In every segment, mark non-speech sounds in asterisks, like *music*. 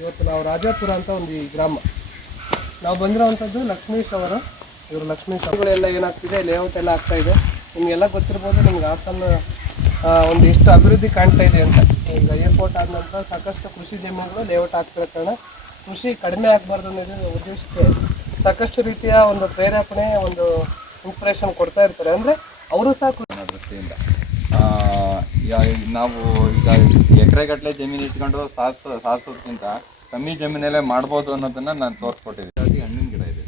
ಇವತ್ತು ನಾವು ರಾಜಾಪುರ ಅಂತ ಒಂದು ಈ ಗ್ರಾಮ. ನಾವು ಬಂದಿರೋವಂಥದ್ದು ಲಕ್ಷ್ಮೀಶ್ ಅವರು. ಇವರು ಲಕ್ಷ್ಮೀಶ್ ಅವರುಗಳೆಲ್ಲ ಏನಾಗ್ತಿದೆ ಲೇಔಟ್ ಎಲ್ಲ ಆಗ್ತಾ ಇದೆ. ನಿಮಗೆಲ್ಲ ಗೊತ್ತಿರ್ಬೋದು, ನಿಮ್ಗೆ ಹಾಸನ ಒಂದು ಎಷ್ಟು ಅಭಿವೃದ್ಧಿ ಕಾಣ್ತಾ ಇದೆ ಅಂತ. ಈಗ ಏರ್ಪೋರ್ಟ್ ಆದ ನಂತರ ಸಾಕಷ್ಟು ಕೃಷಿ ಜಮೀನುಗಳು ಲೇಔಟ್ ಆಗ್ತಿರೋ ಕಾರಣ ಕೃಷಿ ಕಡಿಮೆ ಆಗಬಾರ್ದು ಅನ್ನೋದು ಉದ್ದೇಶಕ್ಕೆ ಸಾಕಷ್ಟು ರೀತಿಯ ಒಂದು ಪ್ರೇರೇಪಣೆ, ಒಂದು ಇನ್ಸ್ಪಿರೇಷನ್ ಕೊಡ್ತಾ ಇರ್ತಾರೆ. ಅಂದರೆ ಅವರು ಸಹ ಕೃಷಿ ದೃಷ್ಟಿಯಿಂದ. ನಾವು ಈಗ ಎಕರೆಗಟ್ಟಲೆ ಜಮೀನು ಇಟ್ಕೊಂಡು ಸಾಸ್ ಸಾಸೋದ್ಕಿಂತ ಕಮ್ಮಿ ಜಮೀನಲ್ಲೇ ಮಾಡ್ಬೋದು ಅನ್ನೋದನ್ನ ನಾನು ತೋರಿಸ್ಕೊಟ್ಟಿದ್ದೀನಿ. ಹಣ್ಣಿನ ಗಿಡ ಇದೆ.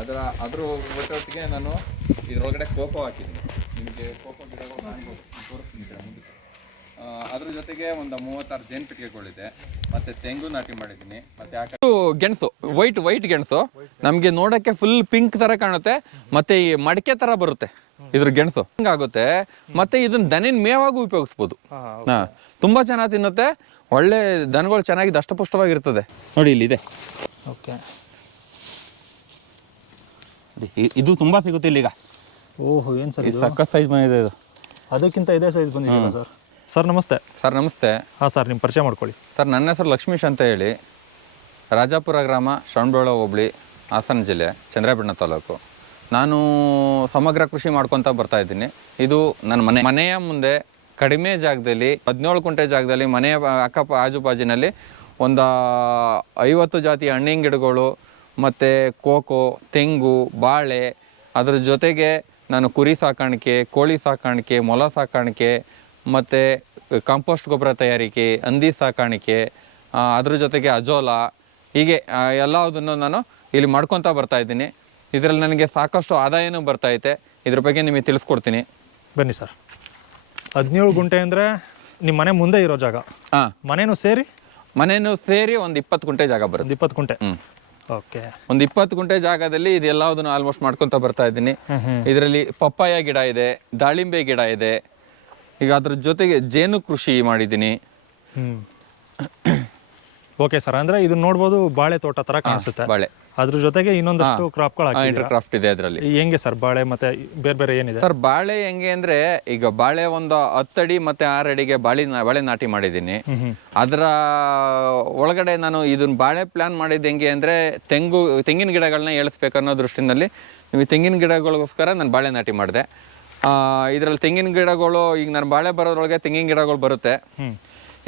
ಅದರ ಅದ್ರ ಒಟ್ಟೊಟ್ಟಿಗೆ ನಾನು ಇದರೊಳಗಡೆ ಕೋಕೋ ಹಾಕಿದ್ದೀನಿ. ನಿಮಗೆ ಕೋಕೋ ಗಿಡಗಳು ಕಾಣ್ಬೋದು ತೋರಿಸ್ತೀನಿ ಮುಂದಕ್ಕೆ ಅದ್ರ ಜೊತೆಗೆ ಒಂದು ಮೂವತ್ತಾರು ಜೇನು ಪಿಟಿಕೆಗಳಿದೆ ಮತ್ತೆ ತೆಂಗು ನಾಟಿ ಮಾಡಿದ್ದೀನಿ. ಮತ್ತೆ ಗೆಣಸು ವೈಟ್ ವೈಟ್ ಗೆಣಸು. ನಮಗೆ ನೋಡೋಕ್ಕೆ ಫುಲ್ ಪಿಂಕ್ ಥರ ಕಾಣುತ್ತೆ. ಮತ್ತೆ ಈ ಮಡಿಕೆ ಥರ ಬರುತ್ತೆ. ಇದ್ರ ಗೆಣಸು. ಹಿಂಗಾಗುತ್ತೆ. ಮತ್ತೆ ಇದನ್ನ ದನಿನ ಮೇವಾಗೂ ಉಪಯೋಗಿಸ್ಬೋದು. ಹಾ ತುಂಬಾ ಚೆನ್ನಾಗಿ ತಿನ್ನುತ್ತೆ. ಒಳ್ಳೆ ದನಗಳು ಚೆನ್ನಾಗಿ ದಷ್ಟಪುಷ್ಟವಾಗಿರ್ತದೆ. ನೋಡಿ ಇಲ್ಲಿ ಇದೆ. ಓಕೆ. ಇದು ತುಂಬಾ ಸಿಗುತ್ತೆ ಇಲ್ಲಿಗ. ಓಹೋ ಏನು ಸರ್ ಸಖತ್ ಸೈಜ್ ಬಂದಿದೆ ಇದು. ಅದಕ್ಕಿಂತ ಇದೇ ಸೈಜ್ ಬಂದಿದೆ ಸರ್? ಸರ್ ನಮಸ್ತೆ. ಸರ್ ನಮಸ್ತೆ. ಹಾಂ ಸರ್ ನಿಮ್ಮ ಪರಿಚಯ ಮಾಡ್ಕೊಳ್ಳಿ. ಸರ್ ನನ್ನ ಹೆಸರು ಲಕ್ಷ್ಮೀಶ್ ಅಂತ ಹೇಳಿ. ರಾಜಾಪುರ ಗ್ರಾಮ ಶ್ರವಣಬೆಳ ಹೋಬಳಿ ಹಾಸನ ಜಿಲ್ಲೆ ಚಂದ್ರಾಪಟ್ಟಣ ತಾಲೂಕು. ನಾನು ಸಮಗ್ರ ಕೃಷಿ ಮಾಡ್ಕೊತ ಬರ್ತಾ ಇದ್ದೀನಿ. ಇದು ನನ್ನ ಮನೆ. ಮನೆಯ ಮುಂದೆ ಕಡಿಮೆ ಜಾಗದಲ್ಲಿ, ಹದಿನೇಳು ಕುಂಟೆ ಜಾಗದಲ್ಲಿ ಮನೆಯ ಅಕ್ಕ ಆಜುಬಾಜಿನಲ್ಲಿ ಒಂದು ಐವತ್ತು ಜಾತಿಯ ಹಣ್ಣಿನ ಗಿಡಗಳು ಮತ್ತು ಕೋಕೋ, ತೆಂಗು, ಬಾಳೆ, ಅದರ ಜೊತೆಗೆ ನಾನು ಕುರಿ ಸಾಕಾಣಿಕೆ, ಕೋಳಿ ಸಾಕಾಣಿಕೆ, ಮೊಲ ಸಾಕಾಣಿಕೆ ಮತ್ತು ಕಾಂಪೋಸ್ಟ್ ಗೊಬ್ಬರ ತಯಾರಿಕೆ, ಹಂದಿ ಸಾಕಾಣಿಕೆ ಅದ್ರ ಜೊತೆಗೆ ಅಜೋಲ ಹೀಗೆ ಎಲ್ಲದನ್ನು ನಾನು ಇಲ್ಲಿ ಮಾಡ್ಕೊತಾ ಬರ್ತಾ ಇದ್ದೀನಿ. ಇದರಲ್ಲಿ ನನಗೆ ಸಾಕಷ್ಟು ಆದಾಯನೂ ಬರ್ತಾ ಐತೆ ಇದ್ರ ಬಗ್ಗೆ ನಿಮಗೆ ತಿಳಿಸ್ಕೊಡ್ತೀನಿ. ಬನ್ನಿ ಸರ್. ಹದಿನೇಳು ಗುಂಟೆ ಅಂದರೆ ನಿಮ್ಮ ಮನೆ ಮುಂದೆ ಇರೋ ಜಾಗ. ಹಾಂ. ಮನೇನು ಸೇರಿ? ಮನೇನು ಸೇರಿ ಒಂದು ಇಪ್ಪತ್ತು ಗುಂಟೆ ಜಾಗ ಬರುತ್ತೆ. ಒಂದು ಇಪ್ಪತ್ತು ಗುಂಟೆ? ಹ್ಞೂ ಓಕೆ. ಒಂದು ಇಪ್ಪತ್ತು ಗುಂಟೆ ಜಾಗದಲ್ಲಿ ಇದೆಲ್ಲದನ್ನು ಆಲ್ಮೋಸ್ಟ್ ಮಾಡ್ಕೊತ ಬರ್ತಾ ಇದ್ದೀನಿ. ಇದರಲ್ಲಿ ಪಪ್ಪಾಯ ಗಿಡ ಇದೆ ದಾಳಿಂಬೆ ಗಿಡ ಇದೆ. ಈಗ ಅದ್ರ ಜೊತೆಗೆ ಜೇನು ಕೃಷಿ ಮಾಡಿದ್ದೀನಿ. ಹ್ಞೂ ಓಕೆ ಸರ್ ಅಂದರೆ ಇದನ್ನ ನೋಡ್ಬೋದು ಬಾಳೆ ತೋಟ ಥರ ಕಾಣಿಸುತ್ತೆ. ಬಾಳೆ. ಅದ್ರ ಜೊತೆಗೆ ಇನ್ನೊಂದಷ್ಟು ಕ್ರಾಪ್ಗಳು ಇಂಟರ್ ಕ್ರಾಫ್ಟ್ ಇದೆ ಅದರಲ್ಲಿ. ಹೆಂಗೆ ಸರ್ ಬಾಳೆ ಮತ್ತೆ ಬೇರೆ ಬೇರೆ ಏನಿದೆ? ಸರ್ ಬಾಳೆ ಹೆಂಗೆ ಅಂದ್ರೆ ಈಗ ಬಾಳೆ ಒಂದು ಹತ್ತಡಿ ಮತ್ತೆ ಆರು ಅಡಿಗೆ ಬಾಳೆ ಬಾಳೆ ನಾಟಿ ಮಾಡಿದ್ದೀನಿ. ಅದರ ಒಳಗಡೆ ನಾನು ಇದನ್ನ ಬಾಳೆ ಪ್ಲಾನ್ ಮಾಡಿದ್ದು ಹೆಂಗೆ ಅಂದ್ರೆ ತೆಂಗು ತೆಂಗಿನ ಗಿಡಗಳನ್ನ ಏಳಿಸ್ಬೇಕನ್ನೋ ದೃಷ್ಟಿನಲ್ಲಿ ನೀವು ತೆಂಗಿನ ಗಿಡಗಳಿಗೋಸ್ಕರ ನಾನು ಬಾಳೆ ನಾಟಿ ಮಾಡಿದೆ. ಇದರಲ್ಲಿ ತೆಂಗಿನ ಗಿಡಗಳು ಈಗ ನಾನು ಬಾಳೆ ಬರೋದ್ರೊಳಗೆ ತೆಂಗಿನ ಗಿಡಗಳು ಬರುತ್ತೆ.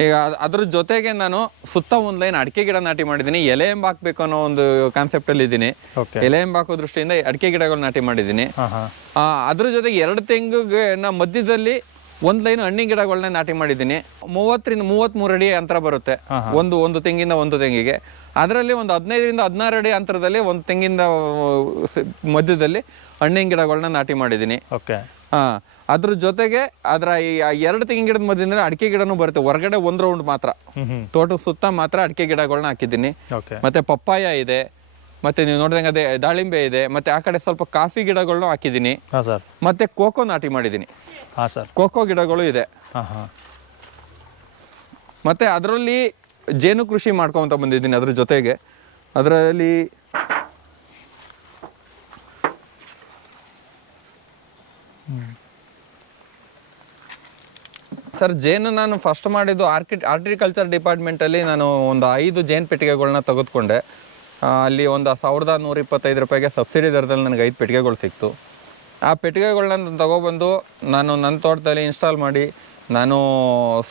ಈಗ ಅದ್ರ ಜೊತೆಗೆ ನಾನು ಸುತ್ತ ಒಂದ್ ಲೈನ್ ಅಡಿಕೆ ಗಿಡ ನಾಟಿ ಮಾಡಿದ್ದೀನಿ. ಎಲೆ ಎಂಬ ಹಾಕ್ಬೇಕು ಅನ್ನೋ ಒಂದು ಕಾನ್ಸೆಪ್ಟಲ್ಲಿ ಇದ್ದೀನಿ. ಓಕೆ ಎಲೆ ಎಂಬ ಹಾಕೋ ದೃಷ್ಟಿಯಿಂದ ಅಡಿಕೆ ಗಿಡಗಳು ನಾಟಿ ಮಾಡಿದ್ದೀನಿ. ಅದ್ರ ಜೊತೆಗೆ ಎರಡು ತೆಂಗುಗೆ ನ ಮಧ್ಯದಲ್ಲಿ ಒಂದ್ ಲೈನ್ ಹಣ್ಣಿನ ಗಿಡಗಳನ್ನ ನಾಟಿ ಮಾಡಿದ್ದೀನಿ. ಮೂವತ್ತರಿಂದ ಮೂವತ್ತ್ಮೂರು ಅಡಿ ಅಂತರ ಬರುತ್ತೆ. ಒಂದು ಒಂದು ತೆಂಗಿನ ಒಂದು ತೆಂಗಿಗೆ. ಅದರಲ್ಲಿ ಒಂದು ಹದಿನೈದರಿಂದ ಹದಿನಾರು ಅಡಿ ಅಂತರದಲ್ಲಿ ಒಂದು ತೆಂಗಿನ ಮಧ್ಯದಲ್ಲಿ ಹಣ್ಣಿನ ಗಿಡಗಳನ್ನ ನಾಟಿ ಮಾಡಿದ್ದೀನಿ. ಓಕೆ ಹಾ ಅದ್ರ ಜೊತೆಗೆ ಅದರ ಈ ಎರಡು ತೆಂಗಿನ ಗಿಡದ ಮಧ್ಯದಿಂದ ಅಡಿಕೆ ಗಿಡನೂ ಬರುತ್ತೆ. ಹೊರಗಡೆ ಒಂದು ರೌಂಡ್ ಮಾತ್ರ. ತೋಟದ ಸುತ್ತ ಮಾತ್ರ ಅಡಿಕೆ ಗಿಡಗಳನ್ನ ಹಾಕಿದ್ದೀನಿ. ಮತ್ತೆ ಪಪ್ಪಾಯ ಇದೆ. ಮತ್ತೆ ನೀವು ನೋಡಿದಂಗೆ ಅದೇ ದಾಳಿಂಬೆ ಇದೆ. ಮತ್ತೆ ಆ ಕಡೆ ಸ್ವಲ್ಪ ಕಾಫಿ ಗಿಡಗಳನ್ನ ಹಾಕಿದ್ದೀನಿ. ಮತ್ತೆ ಕೋಕೋ ನಾಟಿ ಮಾಡಿದ್ದೀನಿ. ಕೋಕೋ ಗಿಡಗಳು ಇದೆ. ಮತ್ತೆ ಅದರಲ್ಲಿ ಜೇನು ಕೃಷಿ ಮಾಡ್ಕೊಂತ ಬಂದಿದ್ದೀನಿ ಅದ್ರ ಜೊತೆಗೆ. ಅದರಲ್ಲಿ ಸರ್, ಜೇನು ನಾನು ಫಸ್ಟ್ ಮಾಡಿದ್ದು ಆರ್ಕಿ ಆರ್ಟಿಕಲ್ಚರ್ ಡಿಪಾರ್ಟ್ಮೆಂಟಲ್ಲಿ ನಾನು ಒಂದು ಐದು ಜೇನು ಪೆಟ್ಟಿಗೆಗಳನ್ನ ತೆಗೆದುಕೊಂಡೆ. ಅಲ್ಲಿ ಒಂದು ಸಾವಿರದ ನೂರ ಇಪ್ಪತ್ತೈದು ರೂಪಾಯಿಗೆ ಸಬ್ಸಿಡಿ ದರದಲ್ಲಿ ನನಗೆ ಐದು ಪೆಟ್ಟಿಗೆಗಳು ಸಿಕ್ತು. ಆ ಪೆಟ್ಟಿಗೆಗಳನ್ನ ತೊಗೊಬಂದು ನಾನು ನನ್ನ ತೋಟದಲ್ಲಿ ಇನ್ಸ್ಟಾಲ್ ಮಾಡಿ, ನಾನು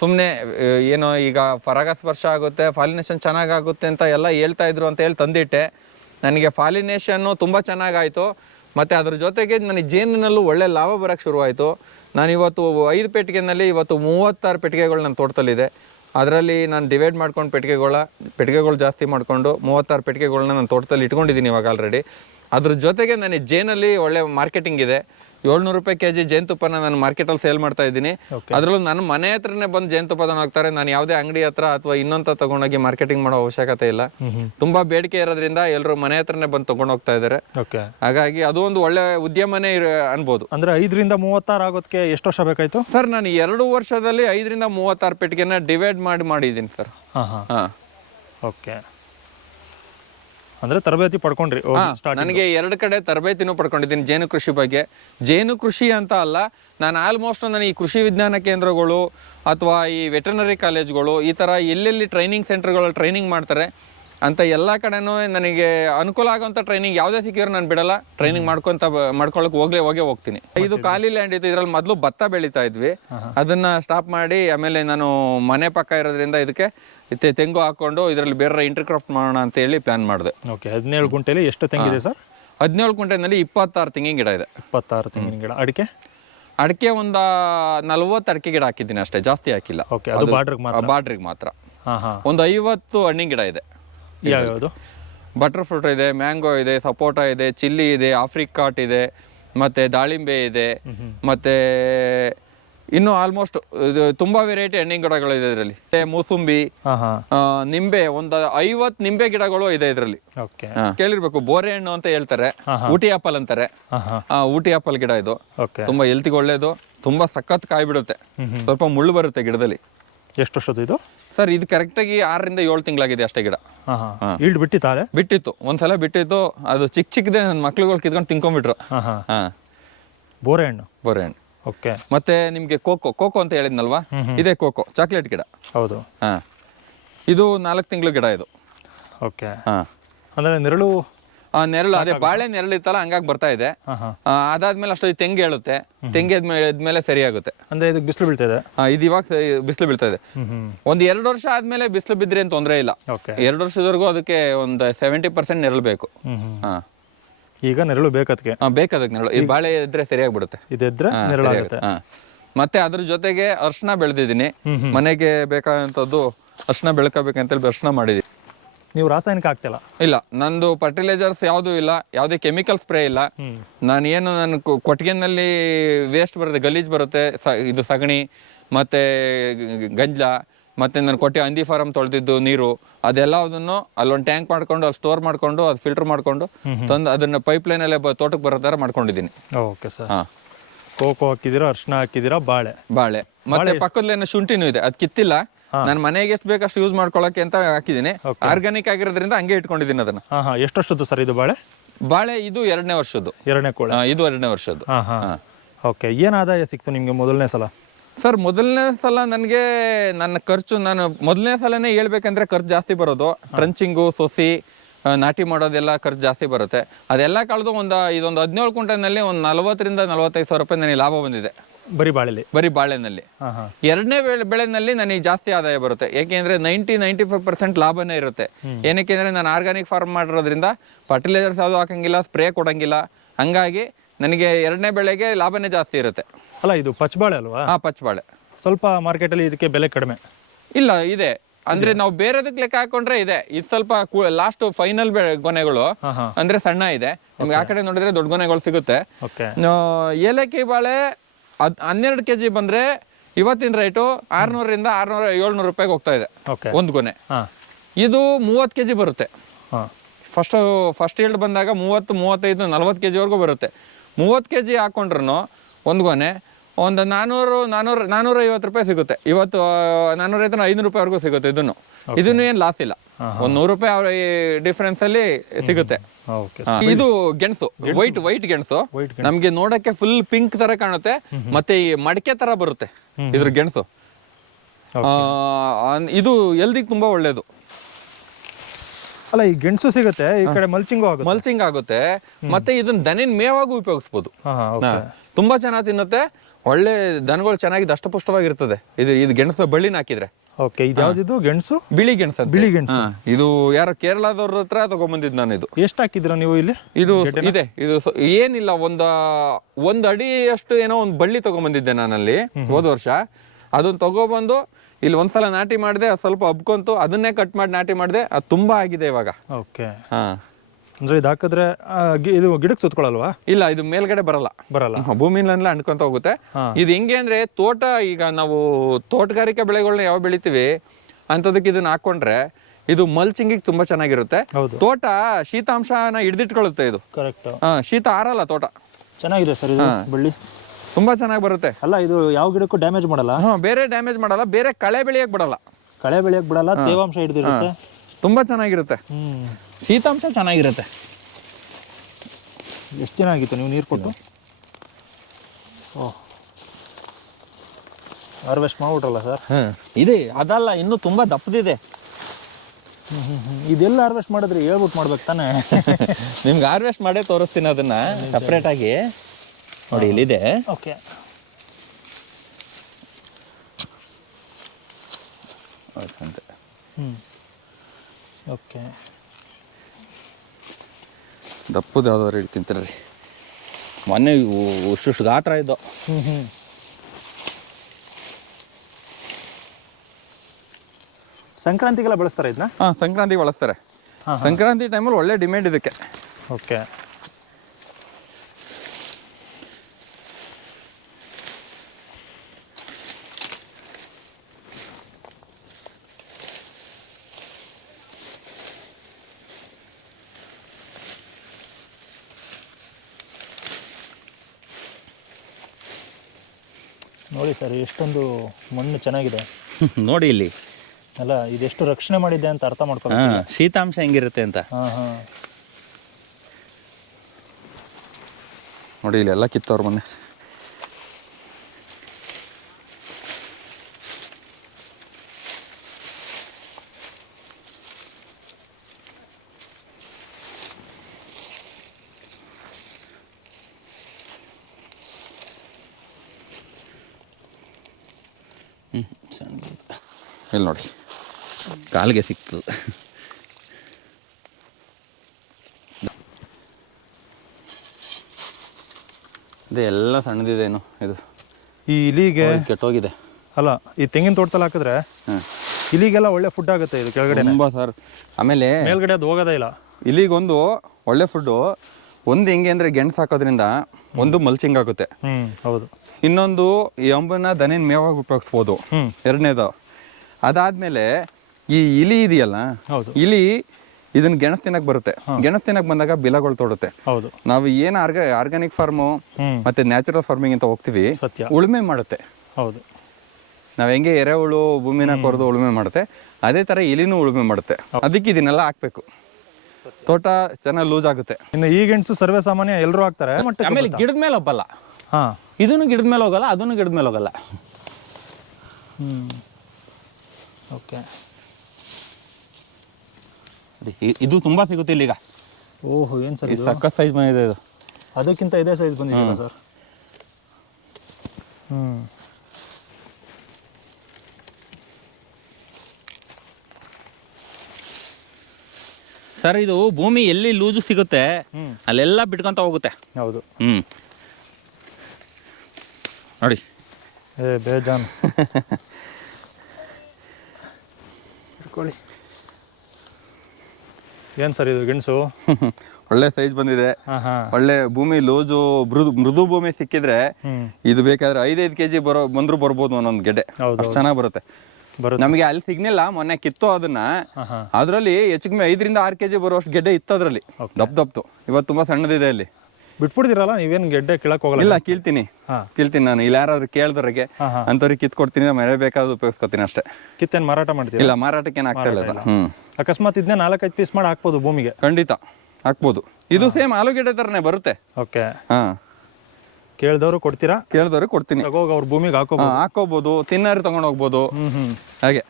ಸುಮ್ಮನೆ ಏನೋ ಈಗ ಪರಾಗಸ್ಪರ್ಶ ಆಗುತ್ತೆ ಫಾಲಿನೇಷನ್ ಚೆನ್ನಾಗಾಗುತ್ತೆ ಅಂತ ಎಲ್ಲ ಹೇಳ್ತಾ ಇದ್ರು ಅಂತ ಹೇಳಿ ತಂದಿಟ್ಟೆ. ನನಗೆ ಫಾಲಿನೇಷನ್ನು ತುಂಬ ಚೆನ್ನಾಗಾಯಿತು. ಮತ್ತು ಅದ್ರ ಜೊತೆಗೆ ನನಗೆ ಜೇನಿನಲ್ಲೂ ಒಳ್ಳೆ ಲಾಭ ಬರೋಕ್ಕೆ ಶುರುವಾಯಿತು. ನಾನು ಇವತ್ತು ಐದು ಪೆಟ್ಟಿಗೆನಲ್ಲಿ ಇವತ್ತು ಮೂವತ್ತಾರು ಪೆಟ್ಟಿಗೆಗಳು ನನ್ನ ತೋಟದಲ್ಲಿದೆ. ಅದರಲ್ಲಿ ನಾನು ಡಿವೈಡ್ ಮಾಡ್ಕೊಂಡು ಪೆಟ್ಟಿಗೆಗಳ, ಪೆಟ್ಟಿಗೆಗಳು ಜಾಸ್ತಿ ಮಾಡಿಕೊಂಡು ಮೂವತ್ತಾರು ಪೆಟ್ಟಿಗೆಗಳನ್ನ ನಾನು ತೋಟದಲ್ಲಿ ಇಟ್ಕೊಂಡಿದ್ದೀನಿ ಇವಾಗ ಆಲ್ರೆಡಿ ಅದ್ರ ಜೊತೆಗೆ ನನಗೆ ಜೇನಲ್ಲಿ ಒಳ್ಳೆ ಮಾರ್ಕೆಟಿಂಗ್ ಇದೆ. ಏಳ್ನೂರು ರೂಪಾಯಿ ಕೆ ಜಿ ಜೇನುತುಪ್ಪನ ನಾನು ಮಾರ್ಕೆಟಲ್ಲಿ ಸೇಲ್ ಮಾಡ್ತಾ ಇದ್ದೀನಿ. ಅದರಲ್ಲೂ ನನ್ನ ಮನೆ ಹತ್ರನೇ ಬಂದು ಜೇನುತುಪ್ಪದನ್ನ ಹೋಗ್ತಾರೆ ನಾನು ಯಾವುದೇ ಅಂಗಡಿ ಹತ್ರ ಅಥವಾ ಇನ್ನೊಂದು ತಗೊಂಡೋಗಿ ಮಾರ್ಕೆಟಿಂಗ್ ಮಾಡೋ ಅವಶ್ಯಕತೆ ಇಲ್ಲ. ತುಂಬಾ ಬೇಡಿಕೆ ಇರೋದ್ರಿಂದ ಎಲ್ಲರೂ ಮನೆ ಹತ್ರನೇ ಬಂದು ತಗೊಂಡು ಹೋಗ್ತಾ ಇದ್ದಾರೆ. ಹಾಗಾಗಿ ಅದು ಒಂದು ಒಳ್ಳೆ ಉದ್ಯಮನೇ ಇರ ಅನ್ಬೋದು. ಅಂದ್ರೆ ಐದರಿಂದ ಮೂವತ್ತಾರು ಆಗೋದಕ್ಕೆ ಎಷ್ಟು ವರ್ಷ ಬೇಕಾಯ್ತು? ಸರ್ ನಾನು ಎರಡು ವರ್ಷದಲ್ಲಿ ಐದರಿಂದ ಮೂವತ್ತಾರು ಪೆಟ್ಟಿಗೆನ ಡಿವೈಡ್ ಮಾಡಿ ಮಾಡಿದ್ದೀನಿ ಸರ್. ಹಾಂ ಹಾಂ. ಹಾಂ. ಓಕೆ ಅಂದ್ರೆ ತರಬೇತಿ ಪಡ್ಕೊಂಡ್ರಿ ನನಗೆ ಎರಡು ಕಡೆ ತರಬೇತಿನೂ ಪಡ್ಕೊಂಡಿದ್ದೀನಿ ಜೇನು ಕೃಷಿ ಬಗ್ಗೆ. ಜೇನು ಕೃಷಿ ಅಂತ ಅಲ್ಲ ನಾನು ಆಲ್ಮೋಸ್ಟ್ ನಾನು ಈ ಕೃಷಿ ವಿಜ್ಞಾನ ಕೇಂದ್ರಗಳು ಅಥವಾ ಈ ವೆಟರ್ನರಿ ಕಾಲೇಜ್ಗಳು ಈ ಥರ ಎಲ್ಲೆಲ್ಲಿ ಟ್ರೈನಿಂಗ್ ಸೆಂಟರ್ಗಳಲ್ಲಿ ಟ್ರೈನಿಂಗ್ ಮಾಡ್ತಾರೆ ಅಂತ ಎಲ್ಲ ಕಡೆನೂ ನನಗೆ ಅನುಕೂಲ ಆಗುವಂಥ ಟ್ರೈನಿಂಗ್ ಯಾವುದೇ ಸಿಕ್ಕಿದ್ರು ನಾನು ಬಿಡಲ್ಲ. ಟ್ರೈನಿಂಗ್ ಮಾಡ್ಕೊಂತ ಮಾಡ್ಕೊಳಕ್ಕೆ ಮಾಡ್ಕೊಳಕ್ ಹೋಗ್ಲೇ ಹೋಗೇ ಹೋಗ್ತೀನಿ. ಇದು ಖಾಲಿ ಲ್ಯಾಂಡ್ ಇತ್ತು ಇದ್ರಲ್ಲಿ ಮೊದಲು ಭತ್ತ ಬೆಳೀತಾ ಇದ್ವಿ. ಅದನ್ನ ಸ್ಟಾಪ್ ಮಾಡಿ ಆಮೇಲೆ ನಾನು ಮನೆ ಪಕ್ಕ ಇರೋದ್ರಿಂದ ಇದಕ್ಕೆ ಇತ್ತೆ ತೆಂಗು ಹಾಕೊಂಡು ಇದರಲ್ಲಿ ಬೇರೆ ಇಂಟರ್ಕ್ರಾಫ್ಟ್ ಮಾಡೋಣ ಅಂತ ಹೇಳಿ ಪ್ಲಾನ್ ಮಾಡಿದೆ. ಓಕೆ ಹದಿನೇಳು ಗುಂಟೆಲಿ ಎಷ್ಟು ತೆಂಗಿದೆ ಸರ್? ಹದಿನೇಳು ಗುಂಟೆನಲ್ಲಿ ಇಪ್ಪತ್ತಾರು ತೆಂಗಿನ ಗಿಡ ಇದೆ. ಇಪ್ಪತ್ತಾರು ತೆಂಗಿನ ಗಿಡ. ಅಡಿಕೆ? ಅಡಿಕೆ ಒಂದ ನಲ್ವತ್ತು ಅಡಿಕೆ ಗಿಡ ಹಾಕಿದ್ದೀನಿ ಅಷ್ಟೇ ಜಾಸ್ತಿ ಹಾಕಿಲ್ಲ. ಬಾರ್ಡ್ರಿಗೆ ಮಾತ್ರ? ಒಂದು ಐವತ್ತು ಹಣ್ಣಿನ ಗಿಡ ಇದೆ. ಯಾವ್ಯಾವುದು? ಬಟರ್ ಫ್ರೂಟ್ ಇದೆ ಮ್ಯಾಂಗೋ ಇದೆ ಸಪೋಟ ಇದೆ ಚಿಲ್ಲಿ ಇದೆ ಆಫ್ರಿಕಾಟ್ ಇದೆ ಮತ್ತೆ ದಾಳಿಂಬೆ ಇದೆ ಮತ್ತೆ ಇನ್ನು ಆಲ್ಮೋಸ್ಟ್ ಇದು ತುಂಬಾ ವೆರೈಟಿ ಹಣ್ಣಿನ ಗಿಡಗಳು ಇದೆ ಇದರಲ್ಲಿ. ಮೂಸುಂಬಿ ನಿಂಬೆ ಒಂದು ಐವತ್ ನಿಂಬೆ ಗಿಡಗಳು ಇದೆ ಇದರಲ್ಲಿ. ಕೇಳಿರ್ಬೇಕು ಬೋರೆ ಹಣ್ಣು ಅಂತ ಹೇಳ್ತಾರೆ. ಊಟಿ ಆಪಲ್ ಅಂತಾರೆ. ಊಟಿ ಆಪಲ್ ಗಿಡ ಇದು. ತುಂಬಾ ಹೆಲ್ತಿಗೆ ಒಳ್ಳೇದು ತುಂಬಾ ಸಖತ್ ಕಾಯಿ ಬಿಡುತ್ತೆ ಸ್ವಲ್ಪ ಮುಳ್ಳು ಬರುತ್ತೆ ಗಿಡದಲ್ಲಿ. ಎಷ್ಟು ವರ್ಷದ್ದು ಇದು? ಸರ್ ಇದು ಕರೆಕ್ಟಾಗಿ ಆರರಿಂದ ಏಳು ತಿಂಗಳಾಗಿದೆ ಅಷ್ಟೇ ಗಿಡ. ಹಾಂ ಹಾಂ. ಈಲ್ಡ್ ಬಿಟ್ಟಿದ್ದಾರೆ ಬಿಟ್ಟಿತ್ತು. ಒಂದ್ಸಲ ಬಿಟ್ಟಿತ್ತು. ಅದು ಚಿಕ್ಕ ಚಿಕ್ಕದೆ ನನ್ನ ಮಕ್ಳುಗಳು ಕಿತ್ಕೊಂಡು ತಿನ್ಕೊಂಡ್ಬಿಟ್ರು ಹಾಂ ಹಾಂ. ಹಾ. ಬೋರೆ ಹಣ್ಣು ಬೋರೆ ಹಣ್ಣು ಓಕೆ. ಮತ್ತೆ ನಿಮ್ಗೆ ಕೋಕೋ ಕೋಕೋ ಅಂತ ಹೇಳಿದ್ನಲ್ವಾ? ಇದೇ ಕೋಕೋ ಚಾಕ್ಲೇಟ್ ಗಿಡ. ಹೌದು. ಹಾ. ಇದು ನಾಲ್ಕು ತಿಂಗಳು ಗಿಡ ಇದು. ಓಕೆ. ಹಾ. ಅಂದರೆ ನೆರಳು ನೆರಳು ಅದೇ ಬಾಳೆ ನೆರಳು ಇತ್ತಲ್ಲ ಹಂಗಾಗಿ ಬರ್ತಾ ಇದೆ. ಆ, ಅದಾದ್ಮೇಲೆ ಅಷ್ಟು ತೆಂಗು ಹೇಳುತ್ತೆ ತೆಂಗೆ ಎದ್ಮೇಲೆ ಸರಿ ಆಗುತ್ತೆ ಅಂದ್ರೆ ಇದಕ್ಕೆ ಬಿಸಿಲು ಬೀಳ್ತಾ ಇದೆ? ಆ, ಇದು ಇವಾಗ ಬಿಸಿಲು ಬೀಳ್ತಾ ಇದೆ. ಒಂದ್ ಎರಡು ವರ್ಷ ಆದ್ಮೇಲೆ ಬಿಸಿಲು ಬಿದ್ರೆ ಏನು ತೊಂದರೆ ಇಲ್ಲ. ಎರಡು ವರ್ಷದವರೆಗೂ ಅದಕ್ಕೆ ಒಂದು ಸೆವೆಂಟಿ ಪರ್ಸೆಂಟ್ ನೆರಳು ಬೇಕು. ಈಗ ನೆರಳು ಬೇಕದಕ್ಕೆ ಬೇಕದಕ್ಕೆ ನೆರಳು. ಇದು ಬಾಳೆ ಇದ್ರೆ ಸರಿಯಾಗ್ಬಿಡುತ್ತೆ. ಇದ್ರೆ ಸರಿಯಾಗುತ್ತೆ. ಹಾ. ಮತ್ತೆ ಅದ್ರ ಜೊತೆಗೆ ಅರ್ಶನ ಬೆಳೆದಿದ್ದೀನಿ. ಮನೆಗೆ ಬೇಕಾದಂಥದ್ದು ಅರ್ಶನ ಬೆಳ್ಕೋಬೇಕಂತೇಳಿ ಅರ್ಶನ ಮಾಡಿದ್ದೀನಿ ನೀವು ರಾಸಾಯನಿಕ ಹಾಕ್ತಿಲ್ಲ? ಇಲ್ಲ ನಂದು ಫರ್ಟಿಲೈಸರ್ಸ್ ಯಾವುದೂ ಇಲ್ಲ ಯಾವುದೇ ಕೆಮಿಕಲ್ ಸ್ಪ್ರೇ ಇಲ್ಲ. ನಾನು ಏನು ನನ್ನ ಕೊಟ್ಟಿಗೆನಲ್ಲಿ ವೇಸ್ಟ್ ಬರುತ್ತೆ ಗಲೀಜ್ ಬರುತ್ತೆ ಸ ಇದು ಸಗಣಿ ಮತ್ತೆ ಗಂಜಲ ಮತ್ತೆ ನಾನು ಕೊಟ್ಟೆ ಹಂದಿ ಫಾರಂ ತೊಳೆದಿದ್ದು ನೀರು ಅದೆಲ್ಲದನ್ನು ಅಲ್ಲೊಂದು ಟ್ಯಾಂಕ್ ಮಾಡ್ಕೊಂಡು ಅಲ್ಲಿ ಸ್ಟೋರ್ ಮಾಡ್ಕೊಂಡು ಅದು ಫಿಲ್ಟರ್ ಮಾಡ್ಕೊಂಡು ತಂದು ಅದನ್ನ ಪೈಪ್ ಲೈನ್ ಬ ತೋಟಕ್ಕೆ ಬರೋ ಥರ ಮಾಡ್ಕೊಂಡಿದ್ದೀನಿ. Okay sir. ಹಾಂ. ಕೋಕೋ ಹಾಕಿದ್ದೀರಾ ಅರ್ಶಿನ ಹಾಕಿದ್ದೀರಾ ಬಾಳೆ? ಬಾಳೆ. ಮತ್ತೆ ಪಕ್ಕದಲ್ಲೇನೋ ಶುಂಠಿನೂ ಇದೆ ಅದು ಕಿತ್ತಿಲ್ಲ. ನಾನು ಮನೆಗೆ ಎಷ್ಟು ಬೇಕಷ್ಟು ಯೂಸ್ ಮಾಡ್ಕೊಳ್ಳೋಕೆ ಅಂತ ಹಾಕಿದ್ದೀನಿ. ಆರ್ಗಾನಿಕ್ ಆಗಿರೋದ್ರಿಂದ ಹಂಗೆ ಇಟ್ಕೊಂಡಿದ್ದೀನಿ ಅದನ್ನ. ಹಾ ಹಾಂ. ಎಷ್ಟು ವರ್ಷದ್ದು ಸರ್ ಇದು ಬಾಳೆ? ಬಾಳೆ ಇದು ಎರಡನೇ ವರ್ಷದ್ದು. ಎರಡನೇ ಕೋಳೆ. ಆ, ಇದು ಎರಡನೇ ವರ್ಷದ್ದು. ಹಾಂ ಹಾಂ. ಓಕೆ ಏನು ಆದಾಯ ಸಿಕ್ತು ನಿಮಗೆ ಮೊದಲನೇ ಸಲ? ಸರ್ ಮೊದಲನೇ ಸಲ ನನಗೆ ನನ್ನ ಖರ್ಚು ನಾನು ಮೊದಲನೇ ಸಲನೇ ಹೇಳ್ಬೇಕಂದ್ರೆ ಖರ್ಚು ಜಾಸ್ತಿ ಬರೋದು. ಟ್ರಂಚಿಂಗು ಸೊಸಿ ಆ, ನಾಟಿ ಮಾಡೋದೆಲ್ಲ ಖರ್ಚು ಜಾಸ್ತಿ ಬರುತ್ತೆ. ಅದೆಲ್ಲ ಕಳೆದು ಒಂದು ಇದೊಂದು ಹದಿನೇಳು ಕುಂಟಲ್ನಲ್ಲಿ ಒಂದು ನಲವತ್ತರಿಂದ ನಲವತ್ತೈದು ಸಾವಿರ ರೂಪಾಯಿ ನನಗೆ ಲಾಭ ಬಂದಿದೆ. ಬರೀ ಬಾಳೆಲಿ? ಬರೀ ಬಾಳೆನಲ್ಲಿ. ಎರಡನೇ ಬೆಳೆ ಬೆಳೆನಲ್ಲಿ ನನಗೆ ಜಾಸ್ತಿ ಆದಾಯ ಬರುತ್ತೆ. ಏಕೆಂದ್ರೆ ನೈಂಟಿ ನೈಂಟಿ ಫೈವ್ ಪರ್ಸೆಂಟ್ ಲಾಭನೇ ಇರುತ್ತೆ. ಏನಕ್ಕೆ ಅಂದ್ರೆ ನಾನು ಆರ್ಗಾನಿಕ್ ಫಾರ್ಮ್ ಮಾಡಿರೋದ್ರಿಂದ ಫರ್ಟಿಲೈಸರ್ಸ್ ಯಾವುದು ಹಾಕಂಗಿಲ್ಲ ಸ್ಪ್ರೇ ಕೊಡಂಗಿಲ್ಲ. ಹಂಗಾಗಿ ನನಗೆ ಎರಡನೇ ಬೆಳೆಗೆ ಲಾಭನೇ ಜಾಸ್ತಿ ಇರುತ್ತೆ. ಅಲ್ಲ ಇದು ಪಚ್ಚಬಾಳೆ ಅಲ್ವಾ? ಹಾ ಪಚ್ಚಬಾಳೆ ಸ್ವಲ್ಪ ಮಾರ್ಕೆಟಲ್ಲಿ ಇದಕ್ಕೆ ಬೆಲೆ ಕಡಿಮೆ. ಇಲ್ಲ ಇದೆ. ಅಂದ್ರೆ ನಾವು ಬೇರೆದಕ್ಕೆ ಲೆಕ್ಕ ಹಾಕೊಂಡ್ರೆ ಇದೆ. ಇದು ಸ್ವಲ್ಪ ಲಾಸ್ಟ್ ಫೈನಲ್ ಗೊನೆಗಳು. ಅಂದ್ರೆ ಸಣ್ಣ ಇದೆ. ನಿಮ್ಗೆ ಆ ಕಡೆ ನೋಡಿದ್ರೆ ದೊಡ್ಡ ಗೊನೆಗಳು ಸಿಗುತ್ತೆ. ಏಲಕ್ಕಿ ಬಾಳೆ ಅದ್ ಹನ್ನೆರಡು ಕೆ ಜಿ ಬಂದರೆ ಇವತ್ತಿನ ರೇಟು ಆರುನೂರರಿಂದ ಆರುನೂರ ಏಳ್ನೂರು ರೂಪಾಯಿಗೆ ಹೋಗ್ತಾ ಇದೆ. ಓಕೆ. ಒಂದು ಗೊನೆ. ಹಾಂ. ಇದು ಮೂವತ್ತು ಕೆ ಜಿ ಬರುತ್ತೆ. ಹಾಂ. ಫಸ್ಟ್ ಫಸ್ಟ್ ಈಲ್ಡ್ ಬಂದಾಗ ಮೂವತ್ತು ಮೂವತ್ತೈದು ನಲ್ವತ್ತು ಕೆ ಜಿವರೆಗೂ ಬರುತ್ತೆ. ಮೂವತ್ತು ಕೆ ಜಿ ಹಾಕೊಂಡ್ರು ಒಂದು ಗೊನೆ ಒಂದು ನಾನ್ನೂರು ನಾನ್ನೂರು ನಾನ್ನೂರೈವತ್ತು ರೂಪಾಯಿ ಸಿಗುತ್ತೆ. ಇವತ್ತು ನಾನ್ನೂರೈವತ್ತು ಐನೂರು ರೂಪಾಯಿವರೆಗೂ ಸಿಗುತ್ತೆ ಇದನ್ನು. ಇದನ್ನು ಏನು ಲಾಸ್ ಇಲ್ಲ. ಒಂದು ನೂರು ರೂಪಾಯಿ ಡಿಫ್ರೆನ್ಸ್ ಅಲ್ಲಿ ಸಿಗುತ್ತೆ. ಹಾ, ಇದು ಗೆಣಸು. ವೈಟ್ ವೈಟ್ ಗೆಣಸು. ನಮ್ಗೆ ನೋಡಕ್ಕೆ ಫುಲ್ ಪಿಂಕ್ ತರ ಕಾಣುತ್ತೆ. ಮತ್ತೆ ಈ ಮಡಕೆ ತರ ಬರುತ್ತೆ ಇದ್ರ ಗೆಣಸು. ಆ, ಅನ್- ಇದು ಎಲ್ದಿಗೆ ತುಂಬಾ ಒಳ್ಳೇದು. ಅಲ್ಲ ಈ ಗೆಣಸು ಸಿಗುತ್ತೆ ಈ ಕಡೆ ಮಲ್ಚಿಂಗ್ ಆಗುತ್ತೆ. ಮಲ್ಚಿಂಗ್ ಆಗುತ್ತೆ. ಮತ್ತೆ ಇದನ್ನ ದನಿನ್ ಮೇವಾಗೂ ಉಪಯೋಗಿಸ್ಬೋದು. ಹಾಂ ಹಾಂ. ಓಕೆ ಹಾ, ತುಂಬಾ ಚೆನ್ನಾಗಿ ತಿನ್ನುತ್ತೆ. ಒಳ್ಳೆ ದನಗಳು ಚೆನ್ನಾಗಿ ದಷ್ಟಪುಷ್ಟವಾಗಿರ್ತದೆ ಇದು ಇದು ಗೆಣಸು ಬಳ್ಳಿನ ಹಾಕಿದ್ರೆ. ಓಕೆ ಇದು ಯಾವ್ದಿದು? ಗೆಣಸು? ಬಿಳಿ ಗೆಣಸು ಬಿಳಿ ಗೆಣಸು. ಇದು ಯಾರು ಕೇರಳದವ್ರ ಹತ್ರ ತಗೊಂಬಂದಿದ್ ನಾನು ಇದು. ಎಷ್ಟು ಹಾಕಿದ್ರ ನೀವು ಇಲ್ಲಿ? ಇದು ಇದೆ ಇದು ಏನಿಲ್ಲ ಒಂದ ಒಂದ್ ಅಡಿಯಷ್ಟು ಏನೋ ಒಂದು ಬಳ್ಳಿ ತಗೊಂಬಂದಿದ್ದೆ ನಾನಲ್ಲಿ ಹೋದ ವರ್ಷ. ಅದನ್ನ ತಗೊಬಂದು ಇಲ್ಲಿ ಒಂದ್ಸಲ ನಾಟಿ ಮಾಡಿದೆ ಸ್ವಲ್ಪ ಹಬ್ಕೊಂತು ಅದನ್ನೇ ಕಟ್ ಮಾಡಿ ನಾಟಿ ಮಾಡಿದೆ ಅದು ತುಂಬಾ ಆಗಿದೆ ಇವಾಗ. ಓಕೆ ಹಾ. ಅಂದ್ರೆ ಇದು ಹಾಕಿದ್ರೆ ಆ, ಗಿ- ಇದು ಗಿಡಕ್ಕೆ ಸುತ್ಕೊಳ್ಳಲ್ವಾ? ಇಲ್ಲ ಇದು ಮೇಲ್ಗಡೆ ಬರಲ್ಲ. ಬರಲ್ಲ. ಅಂಡ್ಕೊಂತ ಹೋಗುತ್ತೆ. ಇದು ಹೆಂಗೆ ಅಂದ್ರೆ ತೋಟ ಈಗ ನಾವು ತೋಟಗಾರಿಕೆ ಬೆಳೆಗಳನ್ನ ಯಾವ ಬೆಳಿತೀವಿ ಅಂಥದಕ್ಕೆ ಇದನ್ನ ಹಾಕೊಂಡ್ರೆ ಇದು ಮಲ್ಚಿಂಗಿಗೆ ತುಂಬಾ ಚೆನ್ನಾಗಿರುತ್ತೆ. ಹೌದು. ತೋಟ ಶೀತಾಂಶನ ಹಿಡಿದಿಟ್ಕೊಳ್ಳುತ್ತೆ ಇದು. ಕರೆಕ್ಟ್ ಹಾ ಶೀತ ಆರಲ್ಲ ತೋಟ. ಚೆನ್ನಾಗಿದೆ ಸರ್ ಇದು ಬಳ್ಳಿ. ತುಂಬಾ ಚೆನ್ನಾಗಿ ಬರುತ್ತೆ. ಅಲ್ಲ ಇದು ಯಾವ ಗಿಡಕ್ಕೂ ಡ್ಯಾಮೇಜ್ ಮಾಡಲ್ಲ? ಹಾ ಬೇರೆ ಡ್ಯಾಮೇಜ್ ಮಾಡಲ್ಲ ಬೇರೆ ಕಳೆ ಬೆಳೆಯಕ್ ಬಿಡಲ್ಲ. ಕಳೆ ಬೆಳೆಯಕ್ ಬಿಡಲ್ಲ ತೇವಾಂಶ ಹಿಡಿದಿರುತ್ತೆ. ತುಂಬ ಚೆನ್ನಾಗಿರುತ್ತೆ. ಶೀತಾಂಶ ಚೆನ್ನಾಗಿರುತ್ತೆ. ಎಷ್ಟು ಚೆನ್ನಾಗಿತ್ತು ಆಗಿತ್ತು ನೀವು ನೀರು ಕೊಟ್ಟು? ಓಹ್ ಹಾರ್ವೆಸ್ಟ್ ಮಾಡ್ಬಿಟ್ರಲ್ಲ ಸರ್ ಹಾಂ ಇದೆ. ಅದಲ್ಲ ಇನ್ನೂ ತುಂಬ ದಪ್ಪದಿದೆ. ಇದೆಲ್ಲ ಹಾರ್ವೆಸ್ಟ್ ಮಾಡಿದ್ರೆ ಹೇಳ್ಬಿಟ್ಟು ಮಾಡ್ಬೇಕು ತಾನೇ? *laughs* ನಿಮ್ಗೆ ಹಾರ್ವೆಸ್ಟ್ ಮಾಡೇ ತೋರಿಸ್ತೀನಿ ಅದನ್ನ ಸಪ್ರೇಟಾಗಿ ನೋಡಿ ಇಲ್ಲಿದೆ. ಓಕೆ ಸಂತೆ. ಹ್ಞೂ ಓಕೆ. ದಪ್ಪದ ಯಾವ್ದಾದ್ರು ಹಿಡಿ ತರ್ರಿ ಮೊನ್ನೆ ಇಷ್ಟು ಗಾತ್ರ ಇದ್ದೋ. ಹ್ಞೂ ಹ್ಞೂ ಸಂಕ್ರಾಂತಿಗೆಲ್ಲ ಬಳಸ್ತಾರೆ ಇದನ್ನ ಹಾಂ ಸಂಕ್ರಾಂತಿಗೆ ಬಳಸ್ತಾರೆ. ಸಂಕ್ರಾಂತಿ ಟೈಮಲ್ಲಿ ಒಳ್ಳೆ ಡಿಮ್ಯಾಂಡ್ ಇದಕ್ಕೆ. ಓಕೆ. ನೋಡಿ ಸರ್ ಎಷ್ಟೊಂದು ಮಣ್ಣು ಚೆನ್ನಾಗಿದೆ. *laughs* ನೋಡಿ ಇಲ್ಲಿ. ಅಲ್ಲ ಇದೆಷ್ಟು ರಕ್ಷಣೆ ಮಾಡಿದೆ ಅಂತ ಅರ್ಥ ಮಾಡ್ಕೊಂಡು ಶೀತಾಂಶ ಹೆಂಗಿರುತ್ತೆ ಅಂತ. ಹಾಂ ಹಾಂ. ನೋಡಿ ಇಲ್ಲಿ ಎಲ್ಲ ಕಿತ್ತವ್ರು ಮೊನ್ನೆ. ಇಲ್ಲಿ ನೋಡಿ ಕಾಲಿಗೆ ಸಿಗ್ತದೆ. ಇದೆ ಎಲ್ಲ ಸಣ್ಣದಿದೆ ಏನು ಇದು. ಈ ಇಲಿಗೆ ಕೆಟ್ಟೋಗಿದೆ. ಅಲ್ಲ ಈ ತೆಂಗಿನ ತೋಟದಲ್ಲಿ ಹಾಕಿದ್ರೆ ಹಾಂ. ಇಲಿಗೆಲ್ಲ ಒಳ್ಳೆ ಫುಡ್ ಆಗುತ್ತೆ ಇದು ಕೆಳಗಡೆ ತುಂಬ ಸರ್. ಆಮೇಲೆ ಮೇಲ್ಗಡೆ ಅದು ಹೋಗೋದೇ ಇಲ್ಲ. ಇಲಿಗೊಂದು ಒಳ್ಳೆ ಫುಡ್ಡು ಒಂದು ಹೆಂಗೆ ಅಂದರೆ ಗೆಣಸು ಹಾಕೋದ್ರಿಂದ ಒಂದು ಮಲ್ಚಿಂಗ್ ಆಗುತ್ತೆ. ಹ್ಮ್ ಹೌದು. ಇನ್ನೊಂದು ಈ ಅಂಬನ್ನ ದನಿನ ಮೇವಾಗಿ ಉಪಯೋಗಿಸ್ಬೋದು. ಹ್ಮ್. ಎರಡನೇದು. ಅದಾದಮೇಲೆ ಈ ಇಲಿ ಇದೆಯಲ್ಲ ಇಲಿ ಇದನ್ನ ಗೆಣಸ್ ತಿನ್ನಕ್ ಬರುತ್ತೆ. ಗೆಣಸ್ ತಿನ್ನಕ್ ಬಂದಾಗ ಬಿಲಗಳು ತೊಡುತ್ತೆ. ಹೌದು. ನಾವು ಏನ್ ಆರ್ಗ ಆರ್ಗ್ಯಾನಿಕ್ ಫಾರ್ಮು ಮತ್ತೆ ನ್ಯಾಚುರಲ್ ಫಾರ್ಮಿಂಗ್ ಅಂತ ಹೋಗ್ತೀವಿ ಉಳುಮೆ ಮಾಡುತ್ತೆ. ಹೌದು. ನಾವು ಹೆಂಗೆ ಎರೆಹುಳು ಭೂಮಿನ ಕೊರೆದು ಉಳುಮೆ ಮಾಡುತ್ತೆ ಅದೇ ತರ ಇಲಿನೂ ಉಳುಮೆ ಮಾಡುತ್ತೆ. ಅದಕ್ಕೆ ಇದನ್ನೆಲ್ಲ ಹಾಕ್ಬೇಕು. ತೋಟ ಚೆನ್ನಾಗಿ ಲೂಸ್ ಆಗುತ್ತೆ. ಇನ್ನು ಈ ಗೆಣಸು ಸರ್ವೇ ಸಾಮಾನ್ಯ ಎಲ್ಲರೂ ಹಾಕ್ತಾರೆ ಆಮೇಲೆ ಗಿಡದ ಮೇಲೆ ಒಬ್ಬಲ್ಲ. ಹಾ. ಇದನ್ನು ಗಿಡದ ಮೇಲೆ ಹೋಗಲ್ಲ ಅದನ್ನು ಗಿಡದ ಮೇಲೆ ಹೋಗಲ್ಲ. ಹ್ಮ್. ಓಕೆ. ಇದು ತುಂಬಾ ಸಿಗುತ್ತೆ ಇಲ್ಲಿಗ. ಓಹೋ ಏನು ಸರ್ ಇದು? ಸಕ್ಕ ಸೈಜ್ ಬಂದಿದೆ ಇದು. ಅದಕ್ಕಿಂತ ಇದೇ ಸೈಜ್ ಬಂದಿದೆ ಸರ್? ಹ್ಮ್. ಸರ್ ಇದು ಭೂಮಿ ಎಲ್ಲಿ ಲೂಜು ಸಿಗುತ್ತೆ. ಅಲ್ಲೆಲ್ಲ ಬಿಟ್ಕೊಂತ ಹೋಗುತ್ತೆ. ಹೌದು. ಹ್ಮ್. ನೋಡಿ. ಏ ಬೇಜಾನ್. *laughs* ಇಟ್ಕೊಳ್ಳಿ ಏನು ಸರ್ ಇದು ಗೆಣಸು? *laughs* ಒಳ್ಳೆ ಸೈಜ್ ಬಂದಿದೆ. ಒಳ್ಳೆ ಭೂಮಿ ಲೋಜು ಮೃದು ಮೃದು ಭೂಮಿ ಸಿಕ್ಕಿದ್ರೆ ಇದು ಬೇಕಾದ್ರೆ ಐದೈದು ಕೆಜಿ ಬರೋ ಬಂದ್ರು ಬರ್ಬೋದು ಒಂದೊಂದು ಗೆಡ್ಡೆ. ಚೆನ್ನಾಗ್ ಅಷ್ಟು ಚೆನ್ನಾಗಿ ಬರುತ್ತೆ. ಬರುತ್ತೆ. ನಮಗೆ ಅಲ್ಲಿ ಸಿಗ್ನಿಲ್ಲ ಮೊನ್ನೆ ಕಿತ್ತು ಅದನ್ನ. ಅದರಲ್ಲಿ ಹೆಚ್ಚು ಕಮ್ಮಿ ಐದರಿಂದ ಆರು ಕೆಜಿ ಬರುವಷ್ಟು ಗೆಡ್ಡೆ ಇತ್ತು ಅದರಲ್ಲಿ. ದಪ್ಪ ದಪ್ಪು. ಇವತ್ತು ತುಂಬಾ ಸಣ್ಣದಿದೆ ಅಲ್ಲಿ. ಬಿಟ್ಬಿಡ್ತೀರಲ್ಲ ನೀವೇನು ಗೆಡ್ಡೆ ಕೀಳಕ್ ಹೋಗಲ್ಲ ಇಲ್ಲ ಕೀಳ್ತೀನಿ. ಕೀಳ್ತೀನಿ ನಾನು. ಇಲ್ಲಿ ಯಾರಾದ್ರು ಕೇಳಿದ್ರಿಗೆ ಅಂತವ್ರಿಗೆ ಕಿತ್ ಕೊಡ್ತೀನಿ ಮನೆ ಬೇಕಾದ ಉಪಯೋಗಿಸ್ಕೋತೀನಿ ಅಷ್ಟೇ. ಕಿತ್ತೇನು ಮಾರಾಟ ಮಾಡ್ತೀರಾ? ಇಲ್ಲ ಮಾರಾಟಕ್ಕೆ ಏನು ಆಗ್ತಾ ಇಲ್ಲ ಅದು. ಹ್ಮ್. ಅಕಸ್ಮಾತ್ ಇದನ್ನೇ ನಾಲ್ಕೈದು ಪೀಸ್ ಮಾಡಿ ಹಾಕ್ಬೋದು ಭೂಮಿಗೆ? ಖಂಡಿತ. ಹಾಕ್ಬೋದು. ಇದು ಸೇಮ್ ಆಲೂಗೆಡ್ಡೆ ಥರನೇ ಬರುತ್ತೆ. ಓಕೆ. ಹಾ. ಕೇಳಿದವರು ಕೊಡ್ತೀರಾ? ಕೇಳಿದವರು ಕೊಡ್ತೀನಿ. ಹೋಗಿ ಅವ್ರ ಭೂಮಿಗೆ ಹಾಕೋಬೋದು. ಹಾಕೋಬಹುದು ಹಾಕೋಬೋದು ತಿನ್ನೋರು ತಗೊಂಡು ಹೋಗ್ಬೋದು ಹ್ಞೂ ಹ್ಞೂ ಹಾಗೆ.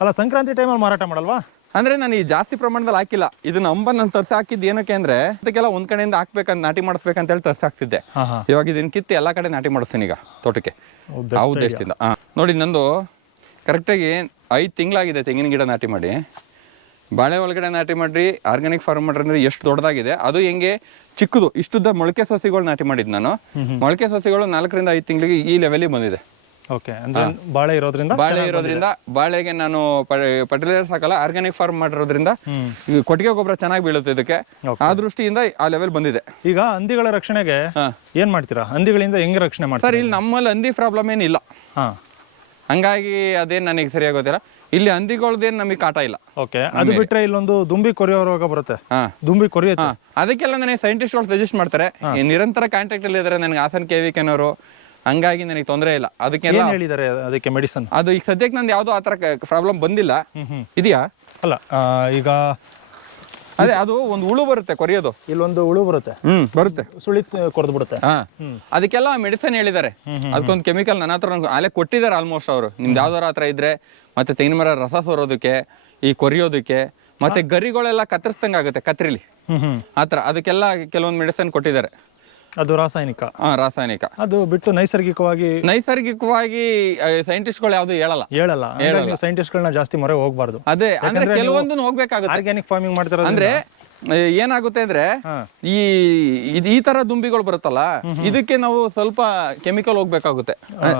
ಅಲ್ಲ ಸಂಕ್ರಾಂತಿ ಟೈಮಲ್ಲಿ ಮಾರಾಟ ಮಾಡಲ್ವಾ? ಅಂದ್ರೆ ನಾನು ಈ ಜಾಸ್ತಿ ಪ್ರಮಾಣದಲ್ಲಿ ಹಾಕಿಲ್ಲ. ಇದನ್ನ ಅಂಬನ್ ನಾನು ತರ್ಸಿ ಹಾಕಿದ್ದು ಏನಕ್ಕೆ ಅಂದ್ರೆ ಅದಕ್ಕೆಲ್ಲ ಒಂದ್ ಕಡೆಯಿಂದ ಹಾಕ್ಬೇಕಂತ ನಾಟಿ ಮಾಡಿಸ್ಬೇಕಂತ ಹೇಳಿ ತರ್ಸಿ ಹಾಕ್ತಿದ್ದೆ ಇವಾಗ ಇದನ್ನ ಕಿತ್ತು ಎಲ್ಲಾ ಕಡೆ ನಾಟಿ ಮಾಡಿಸ್ತೀನಿ ಈಗ ತೋಟಕ್ಕೆ. ಆ ಉದ್ದೇಶದಿಂದ. ಹಾ. ನೋಡಿ ನಂದು ಕರೆಕ್ಟಾಗಿ ಐದ್ ತಿಂಗಳಾಗಿದೆ ತೆಂಗಿನ ಗಿಡ ನಾಟಿ ಮಾಡಿ. ಬಾಳೆ ಒಳಗಡೆ ನಾಟಿ ಮಾಡ್ರಿ ಆರ್ಗ್ಯಾನಿಕ್ ಫಾರ್ಮ್ ಮಾಡ್ರಿ ಅಂದ್ರೆ ಎಷ್ಟು ದೊಡ್ಡದಾಗಿದೆ. ಅದು ಹೆಂಗೆ ಚಿಕ್ಕದು ಇಷ್ಟುದ್ದ ಮೊಳಕೆ ಸಸಿಗಳು ನಾಟಿ ಮಾಡಿದ್ ನಾನು. ಮೊಳಕೆ ಸಸಿಗಳು ನಾಲ್ಕರಿಂದ ಐದು ತಿಂಗಳಿಗೆ ಈ ಲೆವೆಲಿಗೆ ಬಂದಿದೆ. ಓಕೆ ಅಂದ್ರೆ ಬಾಳೆ ಇರೋದ್ರಿಂದ ಬಾಳೆ ಇರೋದ್ರಿಂದ ಬಾಳೆಗೆ ನಾನು ಫರ್ಟಿಲೈಸರ್ಸ್ ಹಾಕಲ್ಲ ಆರ್ಗ್ಯಾನಿಕ್ ಫಾರ್ಮ್ ಮಾಡಿರೋದ್ರಿಂದ ಈ ಕೊಟ್ಟಿಗೆ ಗೊಬ್ಬರ ಚೆನ್ನಾಗಿ ಬೀಳುತ್ತೆ ಇದಕ್ಕೆ. ಆ ದೃಷ್ಟಿಯಿಂದ ಆ ಲೆವೆಲ್ ಬಂದಿದೆ. ಈಗ ಹಂದಿಗಳ ರಕ್ಷಣೆಗೆ. ಏನ್ ಮಾಡ್ತೀರಾ? ಹಂದಿಗಳಿಂದ ಹೆಂಗೆ ರಕ್ಷಣೆ ಮಾಡ್ತೀರಾ? ಸರ್ ಇಲ್ಲಿ ನಮ್ಮಲ್ಲಿ ಹಂದಿ ಪ್ರಾಬ್ಲಮ್ ಏನಿಲ್ಲ. ಹಾ. ಹಂಗಾಗಿ ಅದೇನ್ ನನಗೆ ಸರಿಯಾಗಿ ಗೊತ್ತಿಲ್ಲ. ಇಲ್ಲಿ ಹಂದಿಗಳದೇನು ನಮಗೆ ಕಾಟ ಇಲ್ಲ. ಓಕೆ ಅದು ಬಿಟ್ರೆ ಇಲ್ಲೊಂದು ದುಂಬಿ ಕೊರಿಯೋ ರೋಗ ಬರುತ್ತೆ. ದುಂಬಿ ಕೊರಿಯುತ್ತೆ. ಅದಕ್ಕೆಲ್ಲ ನನಗೆ ಸೈಂಟಿಸ್ಟ್ಗಳು ಸಜೆಸ್ಟ್ ಮಾಡ್ತಾರೆ. ನಿರಂತರ ಕಾಂಟ್ಯಾಕ್ಟ್ ಅಲ್ಲಿ ಇದ್ದಾರೆ ನನಗೆ ಹಾಸನ್ ಕೆ ವಿ ಕೆನವರು ಹಂಗಾಗಿ ನನಗೆ ತೊಂದರೆ ಇಲ್ಲ. ಅದಕ್ಕೆಲ್ಲ ಏನು ಹೇಳಿದ್ದಾರೆ ಅದಕ್ಕೆ ಮೆಡಿಸನ್ ಅದು ಈಗ ಸದ್ಯಕ್ಕೆ ನಂದು ಯಾವುದೋ ಆ ಥರ ಪ್ರಾಬ್ಲಮ್ ಬಂದಿಲ್ಲ. ಇದೆಯಾ? ಅಲ್ಲ ಆ, ಈಗ ಅದೇ ಅದು ಒಂದು ಹುಳು ಬರುತ್ತೆ ಕೊರಿಯೋದು. ಇಲ್ಲೊಂದು ಹುಳು ಬರುತ್ತೆ. ಹ್ಮ್ ಬರುತ್ತೆ. ಸುಳಿ ಕೊರೆದು ಬಿಡುತ್ತೆ. ಹಾ. ಅದಕ್ಕೆಲ್ಲ ಮೆಡಿಸನ್ ಹೇಳಿದ್ದಾರೆ. ಅದಕ್ಕೊಂದು ಕೆಮಿಕಲ್ ನನ್ನ ಹತ್ರ ಅಲ್ಲೇ ಕೊಟ್ಟಿದ್ದಾರೆ ಆಲ್ಮೋಸ್ಟ್ ಅವರು. ನಿಮ್ದು ಯಾವ್ದಾರ ಹತ್ರ ಇದ್ರೆ ಮತ್ತೆ ತೆಂಗಿನ ಮರ ರಸ ಸೋರೋದಕ್ಕೆ ಈ ಕೊರಿಯೋದಕ್ಕೆ ಮತ್ತೆ ಗರಿಗಳೆಲ್ಲ ಕತ್ತರಿಸ್ದಂಗೆ ಆಗುತ್ತೆ ಕತ್ರಿಲಿ. ಹ್ಮ್ ಹ್ಮ್. ಆ ಥರ ಅದಕ್ಕೆಲ್ಲ ಕೆಲವೊಂದು ಮೆಡಿಸನ್ ಕೊಟ್ಟಿದ್ದಾರೆ. ಅದು ರಾಸಾಯನಿಕ. ಆ, ರಾಸಾಯನಿಕ. ಅದು ಬಿಟ್ಟು ನೈಸರ್ಗಿಕವಾಗಿ ನೈಸರ್ಗಿಕವಾಗಿ ಸೈಂಟಿಸ್ಟ್ಗಳು ಯಾವ್ದು ಹೇಳಲ್ಲ. ಹೇಳಲ್ಲ. ಸೈಂಟಿಸ್ಟ್ ಗಳನ್ನ ಜಾಸ್ತಿ ಮೊರೆ ಹೋಗ್ಬಾರ್ದು. ಅದೇ ಅಂದ್ರೆ ಕೆಲವೊಂದನ್ನು ಹೋಗ್ಬೇಕಾಗುತ್ತೆ. ಆರ್ಗ್ಯಾನಿಕ್ ಫಾರ್ಮಿಂಗ್ ಮಾಡ್ತಾರೆ ಅಂದ್ರೆ ಆ, ಏನಾಗುತ್ತೆ ಅಂದ್ರೆ ಈ ಇದ್- ಈ ತರ ದುಂಬಿಗಳು ಬರುತ್ತಲ್ಲ ಇದಕ್ಕೆ ನಾವು ಸ್ವಲ್ಪ ಕೆಮಿಕಲ್ ಹೋಗ್ಬೇಕಾಗುತ್ತೆ.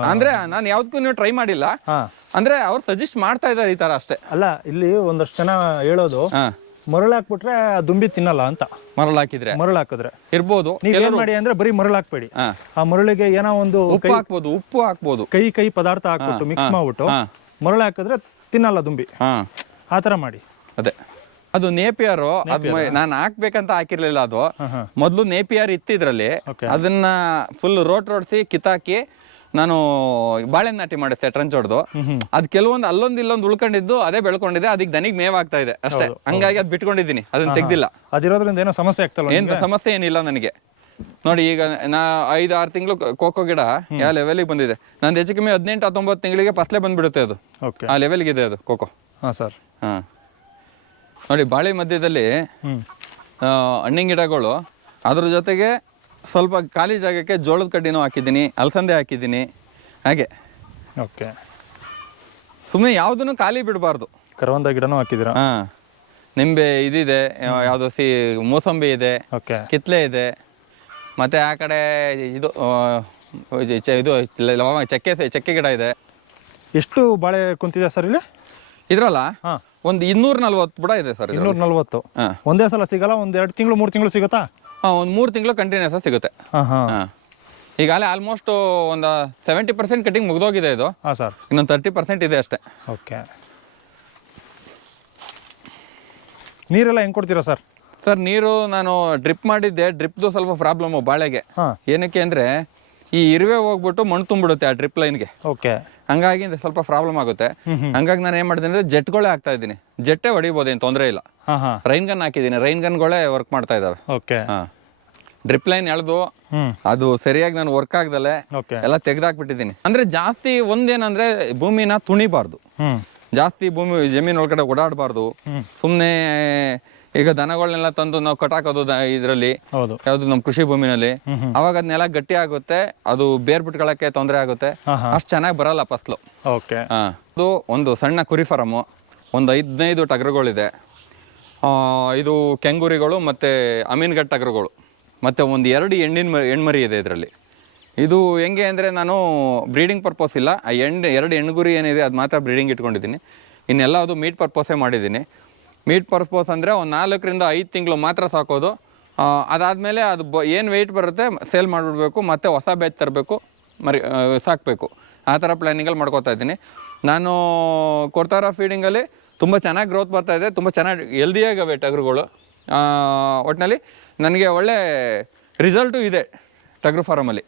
ಅಂದ್ರೆ ನಾನು ಯಾವ್ದಕ್ಕೂ ನೀವು ಟ್ರೈ ಮಾಡಿಲ್ಲ. ಹಾ. ಅಂದ್ರೆ ಅವ್ರು ಸಜೆಸ್ಟ್ ಮಾಡ್ತಾ ಇದ್ದಾರೆ ಈ ತರ ಅಷ್ಟೇ. ಅಲ್ಲ ಇಲ್ಲಿ ಒಂದಷ್ಟು ಜನ ಹೇಳೋದು ಹಾ. ಮರಳು ಹಾಕ್ಬಿಟ್ರೆ ಆ ದುಂಬಿ ತಿನ್ನಲ್ಲ ಅಂತ. ಮರಳು ಹಾಕಿದ್ರೆ? ಮರಳು ಹಾಕಿದ್ರೆ. ಇರ್ಬೋದು. ನೀವ್ ಏನ್ ಮಾಡಿ ಅಂದ್ರೆ ಬರೀ ಮರಳು ಹಾಕ್ಬೇಡಿ. ಆ ಮರಳಿಗೆ ಏನೋ ಒಂದು ಉಪ್ಪು ಹಾಕ್ಬೋದು ಉಪ್ಪು ಹಾಕ್ಬೋದು. ಕೈ ಕೈ ಪದಾರ್ಥ ಹಾಕ್ಬಿಟ್ಟು ಮಿಕ್ಸ್ ಮಾಡ್ಬಿಟ್ಟು. ಮರಳು ಹಾಕಿದ್ರೆ ತಿನ್ನಲ್ಲ ದುಂಬಿ. ಆ ಥರ ಮಾಡಿ. ಅದೇ. ಅದು ನೇಪಿಯರ್ ಅದ್ ನಾನು ಹಾಕ್ಬೇಕಂತ ಹಾಕಿರ್ಲಿಲ್ಲ ಅದು. ಮೊದ್ಲು ಮೊದಲು ನೇಪಿಯರ್ ಇತ್ತಿದ್ರಲ್ಲಿ ಅದನ್ನ ಫುಲ್ ರೋಟ್ ರೋಡ್ಸಿ ಕಿತ್ತಾಕಿ ನಾನು ಬಾಳೆಹಣ್ಣು ನಾಟಿ ಮಾಡುತ್ತೆ ಟ್ರಂಚ್ ಹೊಡೆದು. ಅದ್ ಕೆಲವೊಂದು ಅಲ್ಲೊಂದು ಇಲ್ಲೊಂದು ಉಳ್ಕೊಂಡಿದ್ದು ಅದೇ ಬೆಳ್ಕೊಂಡಿದೆ ಅದಕ್ಕೆ ದನಿಗ್ ಮೇವಾಗ್ತಾ ಆಗ್ತಾ ಇದೆ ಅಷ್ಟೇ. ಹಂಗಾಗಿ ಅದ್ ಬಿಟ್ಕೊಂಡಿದ್ದೀನಿ ಅದನ್ನ ತೆಗ್ದಿಲ್ಲ. ಅದಿರೋದ್ರಿಂದ ಏನೋ ಸಮಸ್ಯೆ ಆಗ್ತಲ್ಲ ಏನು ಸಮಸ್ಯೆ ಏನಿಲ್ಲ ನನಗೆ. ನೋಡಿ ಈಗ ನಾ ಐದು ಆರು ತಿಂಗಳು ಕೋಕೋ ಗಿಡ ಯಾವ ಲೆವೆಲಿಗೆ ಬಂದಿದೆ. ನಂದು ಹೆಚ್ಚು ಕಮ್ಮಿ ಹದಿನೆಂಟು ಹತ್ತೊಂಬತ್ತು ತಿಂಗಳಿಗೆ ಫಸ್ಲೇ ಬಂದ್ಬಿಡುತ್ತೆ ಅದು. ಆ ಲೆವೆಲ್ಗೆ ಇದೆ ಅದು ಕೋಕೋ. ಹಾಂ ಸರ್. ಹಾಂ. ನೋಡಿ ಬಾಳೆ ಮಧ್ಯದಲ್ಲಿ ಹಣ್ಣಿನ ಗಿಡಗಳು ಅದ್ರ ಜೊತೆಗೆ ಸ್ವಲ್ಪ ಖಾಲಿ ಜಾಗಕ್ಕೆ ಜೋಳದ ಕಡ್ಡಿನೂ ಹಾಕಿದ್ದೀನಿ ಅಲಸಂದೆ ಹಾಕಿದ್ದೀನಿ. ಹಾಗೆ. ಓಕೆ. ಸುಮ್ಮನೆ ಯಾವುದನ್ನು ಖಾಲಿ ಬಿಡಬಾರ್ದು. ಕರವಂದ ಗಿಡನೂ ಹಾಕಿದ್ದೀರಾ? ಹಾಂ. ನಿಂಬೆ ಇದಿದೆ ಯಾವುದೋ ಸಿ ಮೂಸಂಬಿ ಇದೆ ಓಕೆ. ಕಿತ್ಲೆ ಇದೆ. ಮತ್ತು ಆ ಕಡೆ ಇದು ಆ, ಇದು ಚ- ಇದು ಲವಂಗ ಚಕ್ಕೆ ಚಕ್ಕೆ ಗಿಡ ಇದೆ. ಎಷ್ಟು ಬಾಳೆ ಕುಂತಿದೆ ಸರ್ ಇಲ್ಲಿ? ಇದ್ರಲ್ಲ? ಹಾಂ. ಒಂದು ಇನ್ನೂರ ನಲ್ವತ್ತು ಬುಡ ಇದೆ ಸರ್ ಇನ್ನೂರ ನಲ್ವತ್ತು ಹಾಂ. ಒಂದೇ ಸಲ ಸಿಗಲ್ಲ ಒಂದು ಎರಡು ತಿಂಗಳು ಮೂರು ತಿಂಗಳು ಸಿಗುತ್ತಾ? ಒಂದು ಮೂರು ತಿಂಗಳು ಕಂಟಿನ್ಯೂಸ್ ಸಿಗುತ್ತೆ. ಈಗ ಹಾಂ. ಹಾಂ. ಈಗಾಗಲೇ ಆಲ್ಮೋಸ್ಟ್ ಒಂದು ಸೆವೆಂಟಿ ಪರ್ಸೆಂಟ್ ಕಟಿಂಗ್ ಮುಗಿದೋಗಿದೆ ಇದು. ಹಾಂ ಸರ್. ಇನ್ನೊಂದು ತರ್ಟಿ ಪರ್ಸೆಂಟ್ ಇದೆ ಅಷ್ಟೇ. ಓಕೆ. ನೀರೆಲ್ಲ ಹೆಂಗೆ ಕೊಡ್ತೀರಾ ಸರ್? ಸರ್ ನೀರು ನಾನು ಡ್ರಿಪ್ ಮಾಡಿದ್ದೆ. ಡ್ರಿಪ್ದು ಸ್ವಲ್ಪ ಪ್ರಾಬ್ಲಮ್ಮು ಬಾಳೆಗೆ. ಹಾಂ. ಏನಕ್ಕೆ ಅಂದರೆ ಈ ಇರುವೆ ಹೋಗ್ಬಿಟ್ಟು ಮಣ್ಣು ತುಂಬಿಡುತ್ತೆ ಆ ಡ್ರಿಪ್ ಲೈನ್ಗೆ ಓಕೆ. ಹಂಗಾಗಿ ಇದು ಸ್ವಲ್ಪ ಪ್ರಾಬ್ಲಮ್ ಆಗುತ್ತೆ. ಹಂಗಾಗಿ ನಾನು ಏನು ಮಾಡಿದೆ ಅಂದರೆ ಜೆಟ್ಗಳೇ ಹಾಕ್ತಾ ಇದ್ದೀನಿ. ಜೆಟ್ಟೇ ಹೊಡಿಬೋದು ಏನು ತೊಂದರೆ ಇಲ್ಲ. ಹಾಂ ಹಾಂ. ರೈನ್ ಗನ್ ಹಾಕಿದ್ದೀನಿ. ರೈನ್ ಗನ್ಗಳೇ ವರ್ಕ್ ಮಾಡ್ತಾ ಇದ್ದಾವೆ ಓಕೆ. ಹಾಂ. ಡ್ರಿಪ್ ಲೈನ್ ಎಳೆದು ಅದು ಸರಿಯಾಗಿ ನಾನು ವರ್ಕ್ ಆಗ್ದಲೆ ಎಲ್ಲ ತೆಗೆದಾಕ್ಬಿಟ್ಟಿದ್ದೀನಿ. ಅಂದ್ರೆ ಜಾಸ್ತಿ ಒಂದೇನಂದ್ರೆ ಭೂಮಿನ ತುಣಿಬಾರ್ದು. ಜಾಸ್ತಿ ಭೂಮಿ ಜಮೀನ್ ಒಳಗಡೆ ಓಡಾಡಬಾರ್ದು. ಸುಮ್ಮನೆ ಈಗ ದನಗಳನ್ನೆಲ್ಲ ತಂದು ನಾವು ಕಟಾಕೋದು ಇದರಲ್ಲಿ ಯಾವುದು ನಮ್ಮ ಕೃಷಿ ಭೂಮಿನಲ್ಲಿ. ಅವಾಗ ಅದನ್ನೆಲ್ಲ ನೆಲ ಗಟ್ಟಿ ಆಗುತ್ತೆ ಅದು ಬೇರ್ ಬಿಟ್ಕೊಳಕ್ಕೆ ತೊಂದರೆ ಆಗುತ್ತೆ. ಅಷ್ಟು ಚೆನ್ನಾಗಿ ಬರಲ್ಲ ಫಸ್ಲು. ಅದು ಒಂದು ಸಣ್ಣ ಕುರಿ ಫಾರಮು ಒಂದು ಐದನೈದು ಟಗರುಗಳಿದೆ. ಇದು ಕೆಂಗುರಿಗಳು ಮತ್ತು ಅಮೀನ್ಗಡ್ ಟಗರುಗಳು. ಮತ್ತು ಒಂದು ಎರಡು ಹೆಣ್ಣಿನ ಮರಿ ಹೆಣ್ಮರಿ ಇದೆ ಇದರಲ್ಲಿ. ಇದು ಹೆಂಗೆ ಅಂದರೆ ನಾನು ಬ್ರೀಡಿಂಗ್ ಪರ್ಪಸ್ ಇಲ್ಲ. ಆ ಹೆಣ್ಣು ಎರಡು ಹೆಣ್ಗುರಿ ಏನಿದೆ ಅದು ಮಾತ್ರ ಬ್ರೀಡಿಂಗ್ ಇಟ್ಕೊಂಡಿದ್ದೀನಿ. ಇನ್ನೆಲ್ಲ ಅದು ಮೀಟ್ ಪರ್ಪಸೇ ಮಾಡಿದ್ದೀನಿ. ಮೀಟ್ ಪರ್ಪಸ್ ಅಂದರೆ ಒಂದು ನಾಲ್ಕರಿಂದ ಐದು ತಿಂಗಳು ಮಾತ್ರ ಸಾಕೋದು. ಅದಾದಮೇಲೆ ಅದು ಬ, ಏನು ವೆಯ್ಟ್ ಬರುತ್ತೆ ಸೇಲ್ ಮಾಡಿಬಿಡ್ಬೇಕು, ಮತ್ತು ಹೊಸ ಬ್ಯಾಚ್ ತರಬೇಕು, ಮರಿ ಸಾಕಬೇಕು. ಆ ಥರ ಪ್ಲ್ಯಾನಿಂಗಲ್ಲಿ ಮಾಡ್ಕೋತಾ ಇದ್ದೀನಿ. ನಾನು ಕೊಡ್ತಾ ಇರೋ ಫೀಡಿಂಗಲ್ಲಿ ತುಂಬ ಚೆನ್ನಾಗಿ ಗ್ರೋತ್ ಬರ್ತಾ ಇದೆ. ತುಂಬ ಚೆನ್ನಾಗಿ ಹೆಲ್ದಿಯಾಗವೆ ಟಗರುಗಳು. ಒಟ್ಟಿನಲ್ಲಿ ನನಗೆ ಒಳ್ಳೆ ರಿಸಲ್ಟು ಇದೆ ಟಗ್ರು ಫಾರಮಲ್ಲಿ.